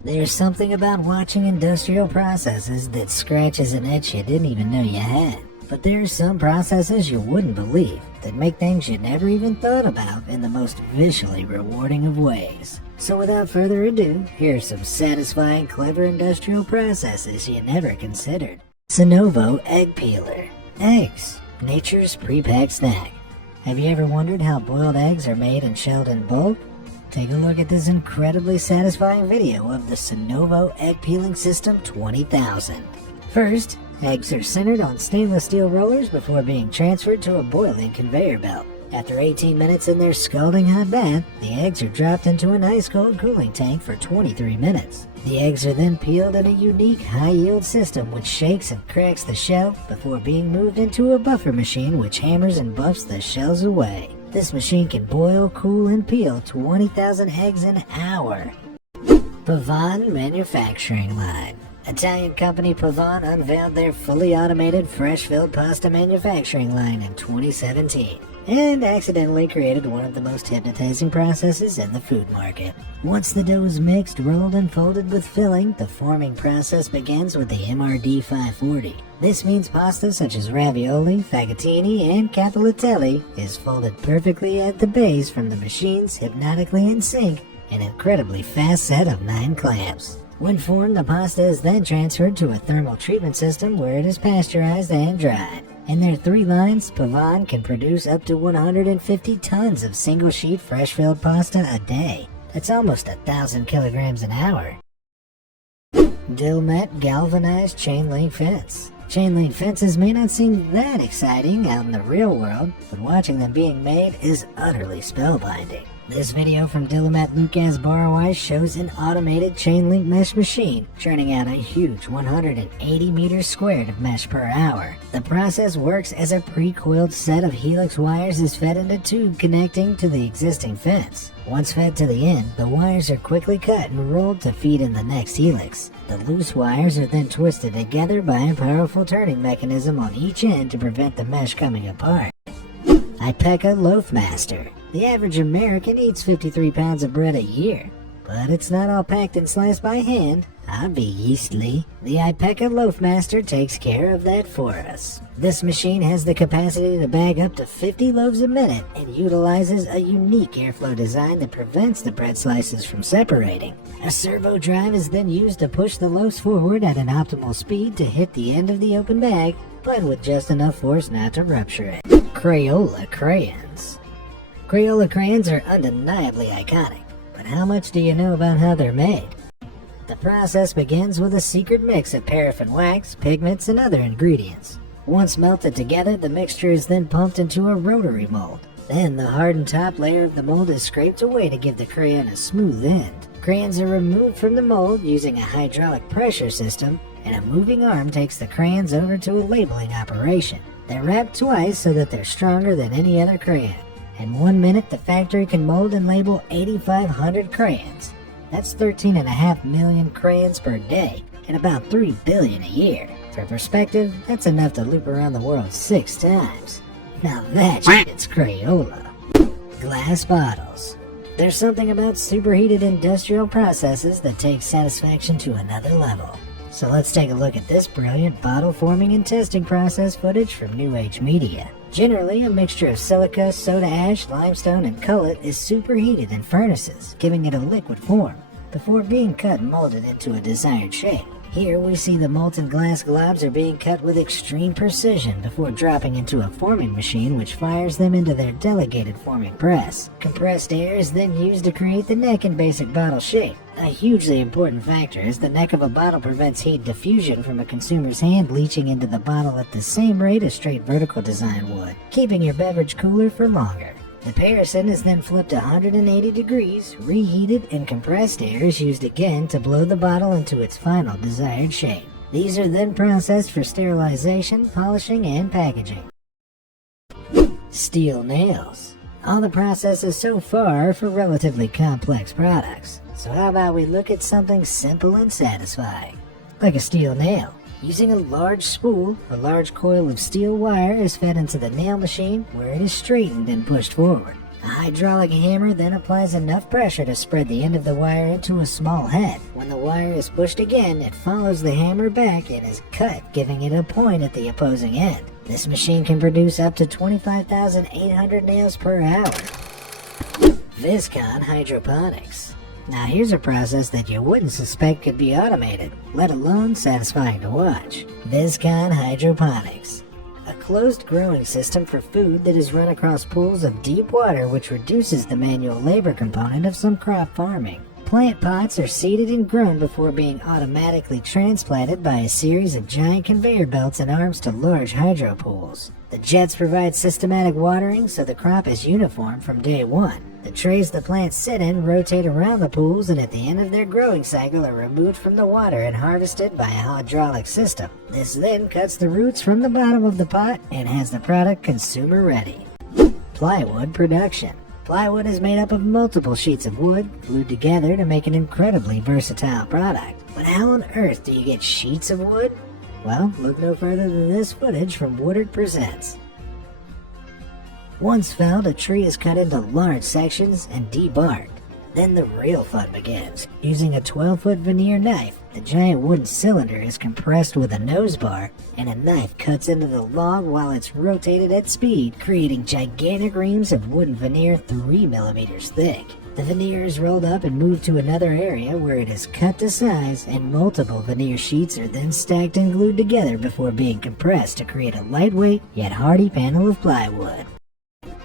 There's something about watching industrial processes that scratches an itch you didn't even know you had. But there are some processes you wouldn't believe that make things you never even thought about in the most visually rewarding of ways. So without further ado, here are some satisfying, clever industrial processes you never considered. Sinovo Egg Peeler. Eggs, nature's pre-packed snack. Have you ever wondered how boiled eggs are made and shelled in bulk? Take a look at this incredibly satisfying video of the Sinovo Egg Peeling System 20000. First, eggs are centered on stainless steel rollers before being transferred to a boiling conveyor belt. After 18 minutes in their scalding hot bath, the eggs are dropped into an ice-cold cooling tank for 23 minutes. The eggs are then peeled in a unique high-yield system which shakes and cracks the shell before being moved into a buffer machine which hammers and buffs the shells away. This machine can boil, cool, and peel 20,000 eggs an hour. Pavon Manufacturing Line. Italian company Pavon unveiled their fully automated fresh-filled pasta manufacturing line in 2017 and accidentally created one of the most hypnotizing processes in the food market. Once the dough is mixed, rolled, and folded with filling, the forming process begins with the MRD 540. This means pasta such as ravioli, fagottini, and cappellatelli is folded perfectly at the base from the machines, hypnotically in sync, an incredibly fast set of 9 clamps. When formed, the pasta is then transferred to a thermal treatment system where it is pasteurized and dried. In their 3 lines, Pavon can produce up to 150 tons of single-sheet fresh-filled pasta a day. That's almost 1,000 kilograms an hour. Dilmet Galvanized Chain Link Fence. Chain link fences may not seem that exciting out in the real world, but watching them being made is utterly spellbinding. This video from Dilmet Lucas Barawai shows an automated chain link mesh machine churning out a huge 180 meters squared of mesh per hour. The process works as a pre-coiled set of helix wires is fed in a tube connecting to the existing fence. Once fed to the end, the wires are quickly cut and rolled to feed in the next helix. The loose wires are then twisted together by a powerful turning mechanism on each end to prevent the mesh coming apart. Ipeca Loafmaster. The average American eats 53 pounds of bread a year, but it's not all packed and sliced by hand, obviously. The Ipeca Loafmaster takes care of that for us. This machine has the capacity to bag up to 50 loaves a minute and utilizes a unique airflow design that prevents the bread slices from separating. A servo drive is then used to push the loaves forward at an optimal speed to hit the end of the open bag, but with just enough force not to rupture it. Crayola Crayons. Crayola crayons are undeniably iconic, but how much do you know about how they're made? The process begins with a secret mix of paraffin wax, pigments, and other ingredients. Once melted together, the mixture is then pumped into a rotary mold. Then the hardened top layer of the mold is scraped away to give the crayon a smooth end. Crayons are removed from the mold using a hydraulic pressure system, and a moving arm takes the crayons over to a labeling operation. They're wrapped twice so that they're stronger than any other crayon. In 1 minute, the factory can mold and label 8,500 crayons. That's 13.5 million crayons per day, and about 3 billion a year. For perspective, that's enough to loop around the world 6 times. Now that's shit's Crayola. Glass bottles. There's something about superheated industrial processes that takes satisfaction to another level. So let's take a look at this brilliant bottle forming and testing process footage from New Age Media. Generally, a mixture of silica, soda ash, limestone, and cullet is superheated in furnaces, giving it a liquid form, before being cut and molded into a desired shape. Here we see the molten glass globs are being cut with extreme precision before dropping into a forming machine which fires them into their delegated forming press. Compressed air is then used to create the neck and basic bottle shape. A hugely important factor is the neck of a bottle prevents heat diffusion from a consumer's hand leaching into the bottle at the same rate a straight vertical design would, keeping your beverage cooler for longer. The parison is then flipped 180 degrees, reheated, and compressed air is used again to blow the bottle into its final desired shape. These are then processed for sterilization, polishing, and packaging. Steel nails. All the processes so far are for relatively complex products. So how about we look at something simple and satisfying, like a steel nail. Using a large spool, a large coil of steel wire is fed into the nail machine where it is straightened and pushed forward. A hydraulic hammer then applies enough pressure to spread the end of the wire into a small head. When the wire is pushed again, it follows the hammer back and is cut, giving it a point at the opposing end. This machine can produce up to 25,800 nails per hour. Viscon Hydroponics. Now here's a process that you wouldn't suspect could be automated, let alone satisfying to watch. Viscon Hydroponics. A closed growing system for food that is run across pools of deep water, which reduces the manual labor component of some crop farming. Plant pots are seeded and grown before being automatically transplanted by a series of giant conveyor belts and arms to large hydro pools. The jets provide systematic watering so the crop is uniform from day one. The trays the plants sit in rotate around the pools and at the end of their growing cycle are removed from the water and harvested by a hydraulic system. This then cuts the roots from the bottom of the pot and has the product consumer ready. Plywood production. Plywood is made up of multiple sheets of wood glued together to make an incredibly versatile product. But how on earth do you get sheets of wood? Well, look no further than this footage from Woodard Presents. Once felled, a tree is cut into large sections and debarked. Then the real fun begins. Using a 12-foot veneer knife, the giant wooden cylinder is compressed with a nose bar, and a knife cuts into the log while it's rotated at speed, creating gigantic reams of wooden veneer 3 millimeters thick. The veneer is rolled up and moved to another area where it is cut to size, and multiple veneer sheets are then stacked and glued together before being compressed to create a lightweight yet hardy panel of plywood.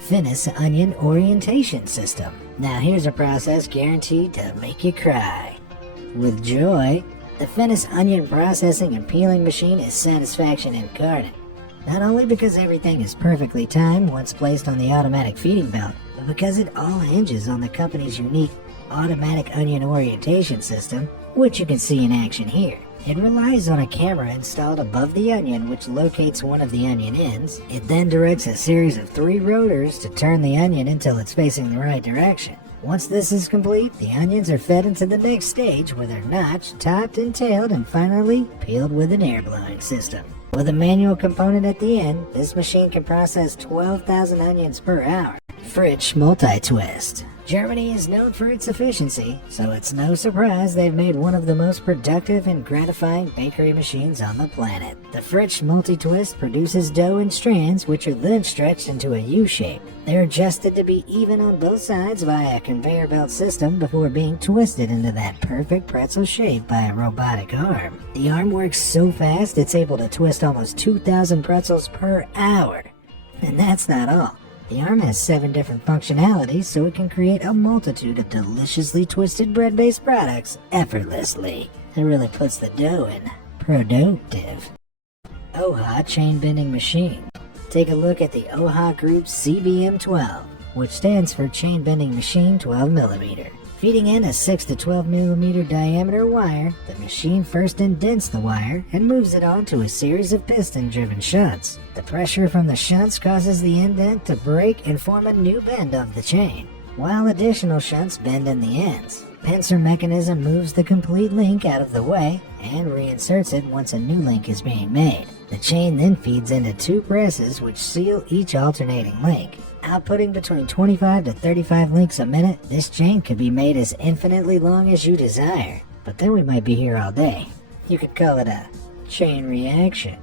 Finis Onion Orientation System. Now here's a process guaranteed to make you cry. With joy, the Finis Onion Processing and Peeling Machine is satisfaction incarnate. Not only because everything is perfectly timed once placed on the automatic feeding belt, but because it all hinges on the company's unique automatic onion orientation system, which you can see in action here. It relies on a camera installed above the onion which locates one of the onion ends. It then directs a series of 3 rotors to turn the onion until it's facing the right direction. Once this is complete, the onions are fed into the next stage where they're notched, topped, and tailed, and finally peeled with an air blowing system. With a manual component at the end, this machine can process 12,000 onions per hour. Fritsch Multi-Twist. Germany is known for its efficiency, so it's no surprise they've made one of the most productive and gratifying bakery machines on the planet. The Fritsch Multi-Twist produces dough in strands which are then stretched into a U shape. They're adjusted to be even on both sides via a conveyor belt system before being twisted into that perfect pretzel shape by a robotic arm. The arm works so fast it's able to twist almost 2,000 pretzels per hour. And that's not all. The arm has 7 different functionalities so it can create a multitude of deliciously twisted bread-based products effortlessly. It really puts the dough in productive. OHA Chain Bending Machine. Take a look at the OHA Group's CBM-12, which stands for Chain Bending Machine 12mm. Feeding in a 6 to 12mm diameter wire, the machine first indents the wire and moves it onto a series of piston-driven shunts. The pressure from the shunts causes the indent to break and form a new bend of the chain, while additional shunts bend in the ends. Pincer mechanism moves the complete link out of the way and reinserts it once a new link is being made. The chain then feeds into 2 presses which seal each alternating link. Outputting between 25 to 35 links a minute, this chain could be made as infinitely long as you desire. But then we might be here all day. You could call it a chain reaction.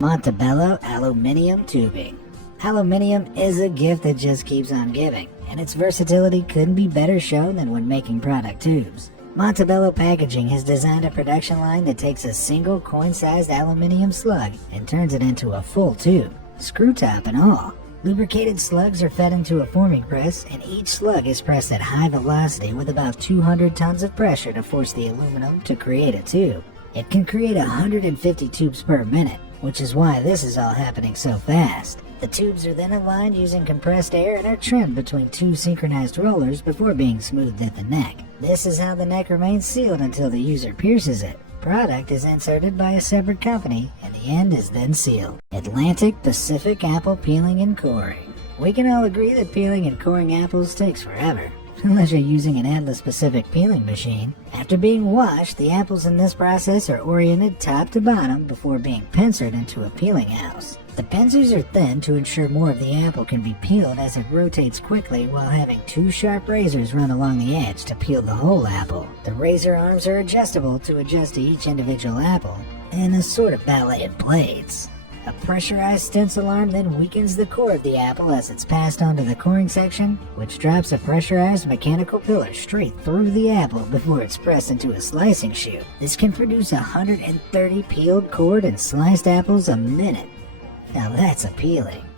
Montebello Aluminium Tubing. Aluminium is a gift that just keeps on giving, and its versatility couldn't be better shown than when making product tubes. Montebello Packaging has designed a production line that takes a single coin-sized aluminium slug and turns it into a full tube, screw top and all. Lubricated slugs are fed into a forming press, and each slug is pressed at high velocity with about 200 tons of pressure to force the aluminum to create a tube. It can create 150 tubes per minute, which is why this is all happening so fast. The tubes are then aligned using compressed air and are trimmed between 2 synchronized rollers before being smoothed at the neck. This is how the neck remains sealed until the user pierces it. Product is inserted by a separate company, and the end is then sealed. Atlantic Pacific Apple Peeling and Coring. We can all agree that peeling and coring apples takes forever, unless you're using an Atlas Pacific peeling machine. After being washed, the apples in this process are oriented top to bottom before being pincered into a peeling house. The pincers are thin to ensure more of the apple can be peeled as it rotates quickly while having two sharp razors run along the edge to peel the whole apple. The razor arms are adjustable to adjust to each individual apple, and a sort of ballet of blades. A pressurized stencil arm then weakens the core of the apple as it's passed onto the coring section, which drops a pressurized mechanical pillar straight through the apple before it's pressed into a slicing chute. This can produce 130 peeled, cored, and sliced apples a minute. Now that's appealing.